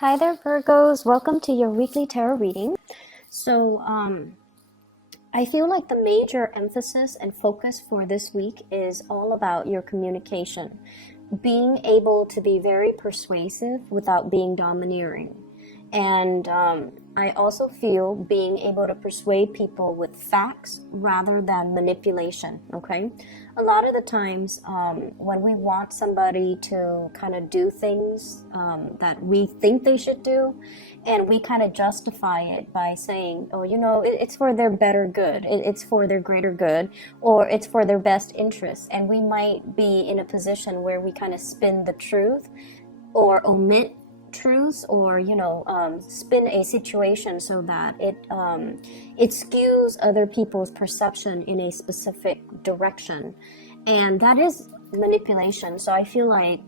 Hi there, Virgos. Welcome to your weekly tarot reading. So, I feel like the major emphasis and focus for this week is all about your communication. Being able to be very persuasive without being domineering. And I also feel being able to persuade people with facts rather than manipulation, okay? A lot of the times when we want somebody to kind of do things that we think they should do, and we kind of justify it by saying, oh, it's for their better good, it's for their greater good, or it's for their best interest. And we might be in a position where we kind of spin the truth or omit truths, or spin a situation so that it skews other people's perception in a specific direction, and that is manipulation. So I feel like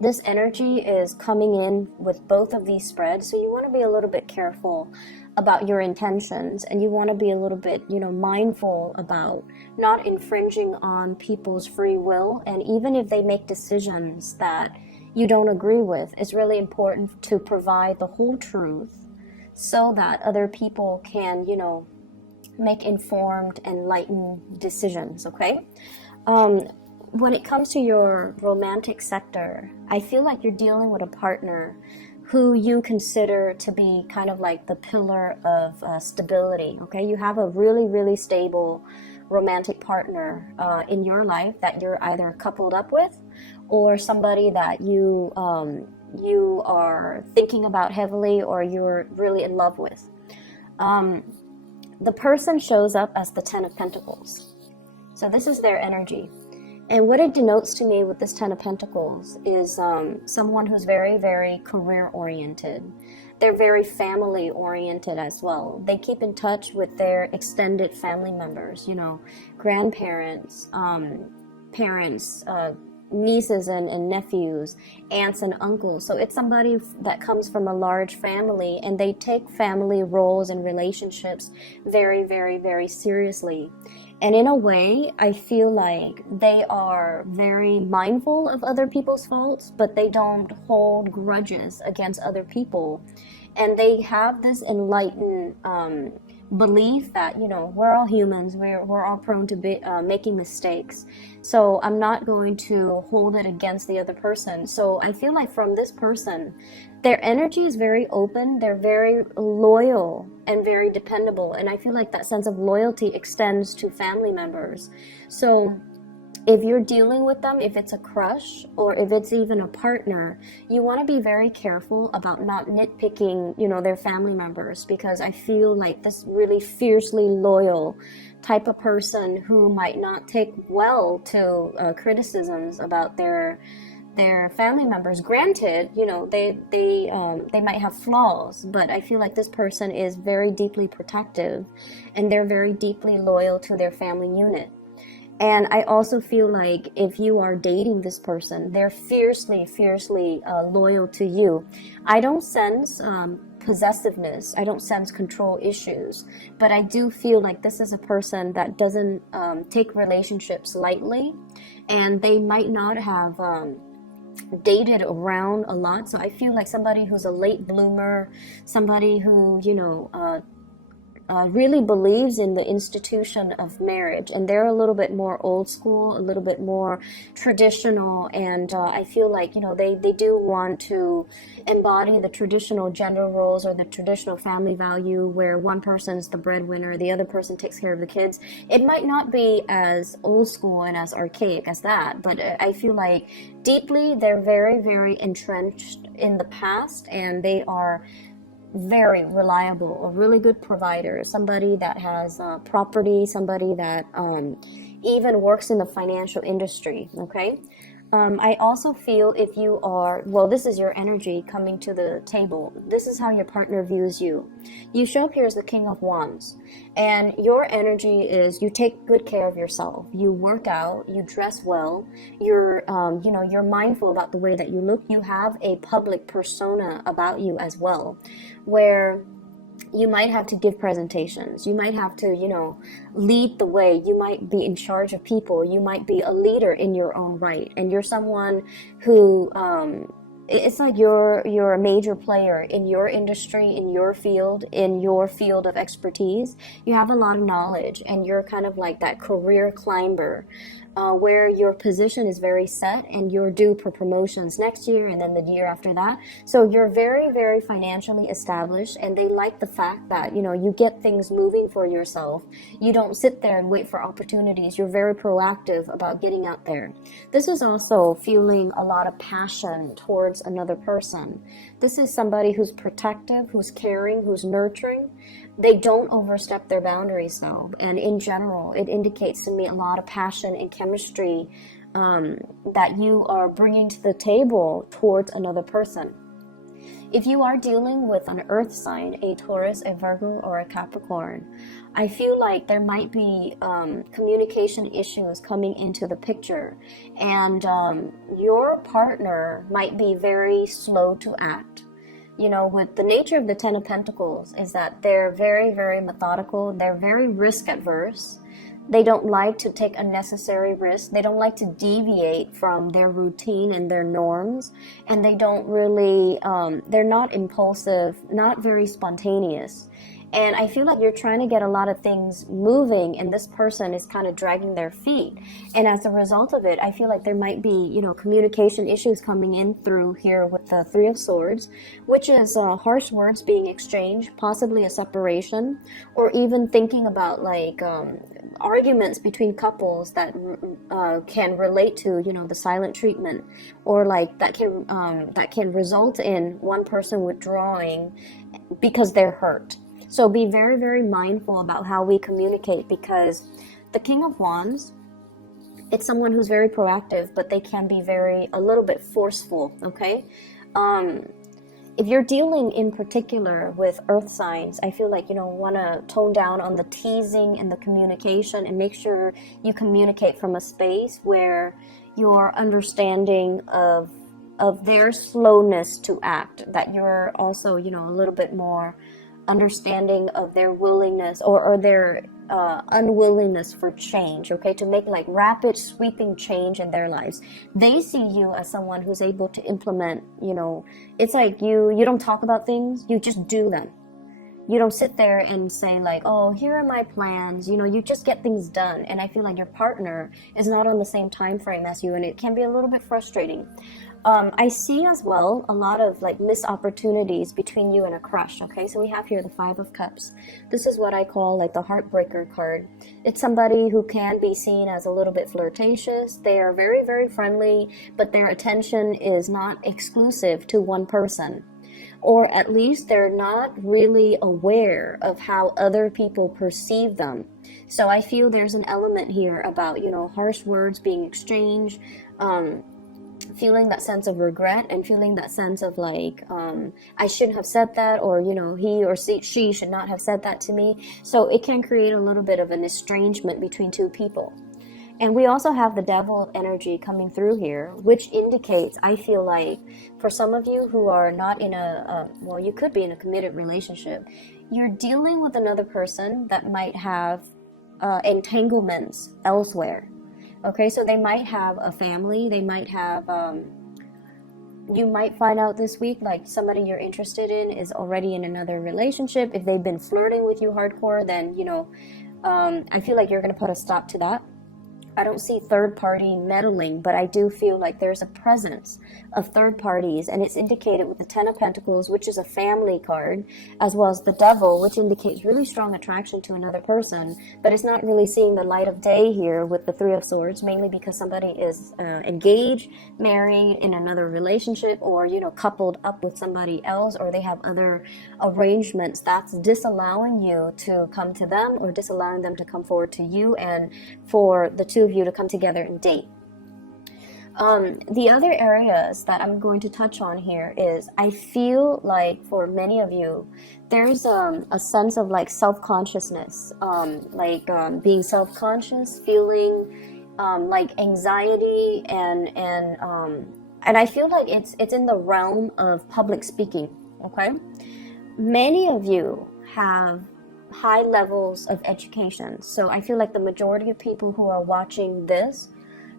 this energy is coming in with both of these spreads, so you want to be a little bit careful about your intentions, and you want to be a little bit mindful about not infringing on people's free will. And even if they make decisions that you don't agree with, it's really important to provide the whole truth so that other people can, make informed, enlightened decisions, okay? When it comes to your romantic sector, I feel like you're dealing with a partner who you consider to be kind of like the pillar of stability, okay? You have a really, really stable romantic partner in your life that you're either coupled up with, or somebody that you are thinking about heavily, or you're really in love with. The person shows up as the Ten of Pentacles. So this is their energy. And what it denotes to me with this Ten of Pentacles is someone who's very, very career-oriented. They're very family-oriented as well. They keep in touch with their extended family members, grandparents, parents, nieces and nephews, aunts and uncles. So it's somebody that comes from a large family, and they take family roles and relationships very, very, very seriously. And in a way, I feel like they are very mindful of other people's faults, but they don't hold grudges against other people. And they have this enlightened belief that, we're all humans, we're all prone to making mistakes. So I'm not going to hold it against the other person. So I feel like from this person, their energy is very open, they're very loyal and very dependable. And I feel like that sense of loyalty extends to family members. So if you're dealing with them, if it's a crush or if it's even a partner, you want to be very careful about not nitpicking, their family members, because I feel like this really fiercely loyal type of person who might not take well to criticisms about their family members. Granted, they might have flaws, but I feel like this person is very deeply protective, and they're very deeply loyal to their family unit. And I also feel like if you are dating this person, they're fiercely, fiercely loyal to you. I don't sense possessiveness. I don't sense control issues. But I do feel like this is a person that doesn't take relationships lightly. And they might not have dated around a lot. So I feel like somebody who's a late bloomer, somebody who, really believes in the institution of marriage, and they're a little bit more old school, a little bit more traditional, and I feel like they do want to embody the traditional gender roles or the traditional family value where one person's the breadwinner, the other person takes care of the kids. It might not be as old school and as archaic as that, but I feel like deeply they're very, very entrenched in the past, and they are very reliable, a really good provider, somebody that has property, somebody that even works in the financial industry, okay? I also feel if you are, this is your energy coming to the table. This is how your partner views you. You show up here as the King of Wands, and your energy is you take good care of yourself. You work out, you dress well, you're mindful about the way that you look. You have a public persona about you as well, where you might have to give presentations. You might have to, lead the way. You might be in charge of people. You might be a leader in your own right. And you're someone who it's like you're a major player in your industry, in your field of expertise. You have a lot of knowledge, and you're kind of like that career climber, where your position is very set and you're due for promotions next year and then the year after that. So you're very, very financially established, and they like the fact that, you know, you get things moving for yourself. You don't sit there and wait for opportunities. You're very proactive about getting out there. This is also feeling a lot of passion towards another person. This is somebody who's protective, who's caring, who's nurturing. They don't overstep their boundaries though, and in general it indicates to me a lot of passion and chemistry that you are bringing to the table towards another person. If you are dealing with an earth sign, a Taurus, a Virgo, or a Capricorn, I feel like there might be communication issues coming into the picture, and your partner might be very slow to act. You know, with the nature of the Ten of Pentacles is that they're very, very methodical. They're very risk adverse. They don't like to take unnecessary risks. They don't like to deviate from their routine and their norms. And they don't really, they're not impulsive, not very spontaneous. And I feel like you're trying to get a lot of things moving, and this person is kind of dragging their feet. And as a result of it, I feel like there might be, you know, communication issues coming in through here with the Three of Swords, which is harsh words being exchanged, possibly a separation, or even thinking about like arguments between couples that can relate to, you know, the silent treatment, or like that can result in one person withdrawing because they're hurt. So be very, very mindful about how we communicate, because the King of Wands, it's someone who's very proactive, but they can be a little bit forceful, okay? If you're dealing in particular with earth signs, I feel like, you know, want to tone down on the teasing and the communication, and make sure you communicate from a space where you're understanding of their slowness to act, that you're also, you know, a little bit more understanding of their willingness or their unwillingness for change, okay, to make like rapid sweeping change in their lives. They see you as someone who's able to implement, you know, it's like you don't talk about things, you just do them. You don't sit there and say like, oh, here are my plans, you know, you just get things done. And I feel like your partner is not on the same time frame as you, and it can be a little bit frustrating. I see as well a lot of like missed opportunities between you and a crush, okay? So we have here the Five of Cups. This is what I call like the heartbreaker card. It's somebody who can be seen as a little bit flirtatious. They are very, very friendly, but their attention is not exclusive to one person. Or at least they're not really aware of how other people perceive them. So I feel there's an element here about, you know, harsh words being exchanged, feeling that sense of regret, and feeling that sense of like, I shouldn't have said that, or, you know, he or she should not have said that to me. So it can create a little bit of an estrangement between two people. And we also have the Devil energy coming through here, which indicates, I feel like, for some of you who are not in well, you could be in a committed relationship, you're dealing with another person that might have entanglements elsewhere. Okay, so they might have a family, they might have, you might find out this week, like somebody you're interested in is already in another relationship. If they've been flirting with you hardcore, then, you know, I feel like you're going to put a stop to that. I don't see third party meddling, but I do feel like there's a presence of third parties, and it's indicated with the Ten of Pentacles, which is a family card, as well as the Devil, which indicates really strong attraction to another person, but it's not really seeing the light of day here with the Three of Swords, mainly because somebody is engaged, married, in another relationship, or, you know, coupled up with somebody else, or they have other arrangements that's disallowing you to come to them, or disallowing them to come forward to you, and for the two of you to come together and date. The other areas that I'm going to touch on here is, I feel like for many of you, there's a sense of like self-consciousness, being self-conscious, feeling like anxiety, and I feel like it's in the realm of public speaking. Okay, many of you have high levels of education, so I feel like the majority of people who are watching this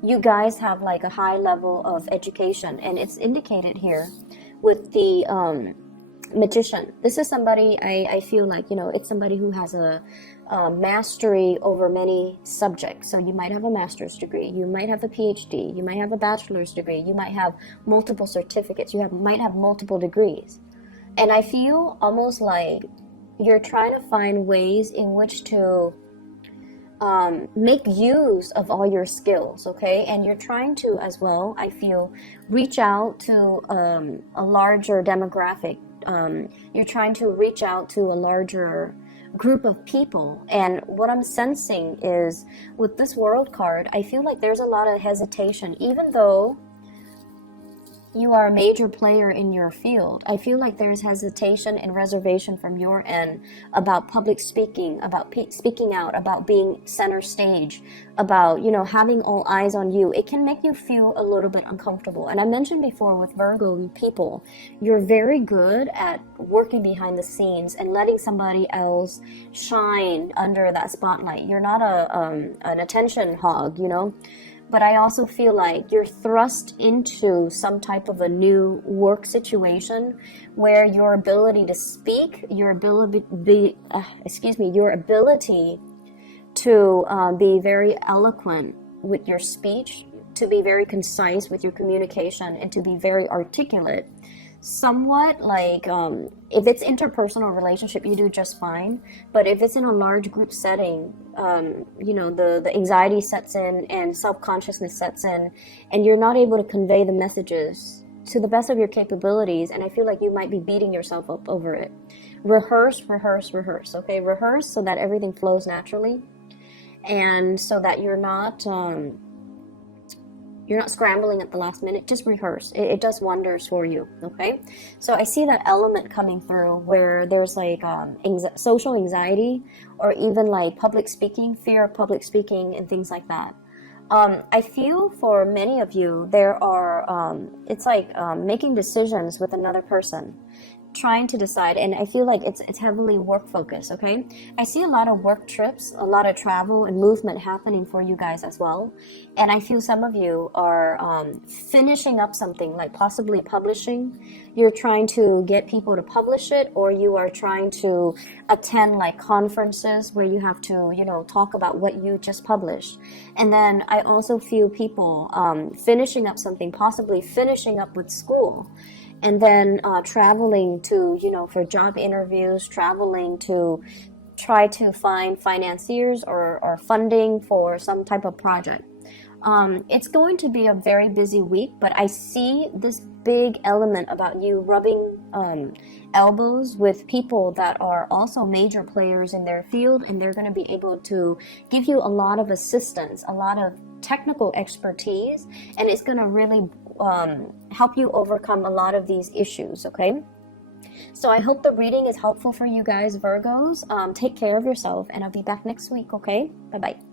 you guys have like a high level of education, and it's indicated here with the magician. This is somebody, I feel like, you know, it's somebody who has a mastery over many subjects. So you might have a master's degree, you might have a PhD, you might have a bachelor's degree, you might have multiple certificates, might have multiple degrees. And I feel almost like you're trying to find ways in which to make use of all your skills, okay? And you're trying to, as well, I feel, reach out to a larger demographic. You're trying to reach out to a larger group of people. And what I'm sensing is, with this World card, I feel like there's a lot of hesitation. Even though you are a major player in your field, I feel like there's hesitation and reservation from your end about public speaking, about speaking out, about being center stage, about, you know, having all eyes on you. It can make you feel a little bit uncomfortable. And I mentioned before, with Virgo people, you're very good at working behind the scenes and letting somebody else shine under that spotlight. You're not an attention hog, you know. But I also feel like you're thrust into some type of a new work situation where your ability to speak, your ability to be very eloquent with your speech, to be very concise with your communication, and to be very articulate. Somewhat like, if it's interpersonal relationship, you do just fine. But if it's in a large group setting, you know, the anxiety sets in and self-consciousness sets in, and you're not able to convey the messages to the best of your capabilities. And I feel like you might be beating yourself up over it. Rehearse, okay? Rehearse so that everything flows naturally, and so that you're not scrambling at the last minute. Just rehearse. It does wonders for you, okay? So I see that element coming through where there's like social anxiety, or even like public speaking, fear of public speaking and things like that. I feel for many of you, there are, it's like making decisions with another person, trying to decide, and I feel like it's heavily work focused, okay? I see a lot of work trips, a lot of travel and movement happening for you guys as well. And I feel some of you are finishing up something, like possibly publishing. You're trying to get people to publish it, or you are trying to attend like conferences where you have to, you know, talk about what you just published. And then I also feel people finishing up something, possibly finishing up with school. And then traveling to, you know, for job interviews, traveling to try to find financiers or funding for some type of project. It's going to be a very busy week, but I see this big element about you rubbing elbows with people that are also major players in their field, and they're going to be able to give you a lot of assistance, a lot of technical expertise, and it's going to really help you overcome a lot of these issues, okay? So I hope the reading is helpful for you guys, Virgos. Take care of yourself, and I'll be back next week, okay? Bye-bye.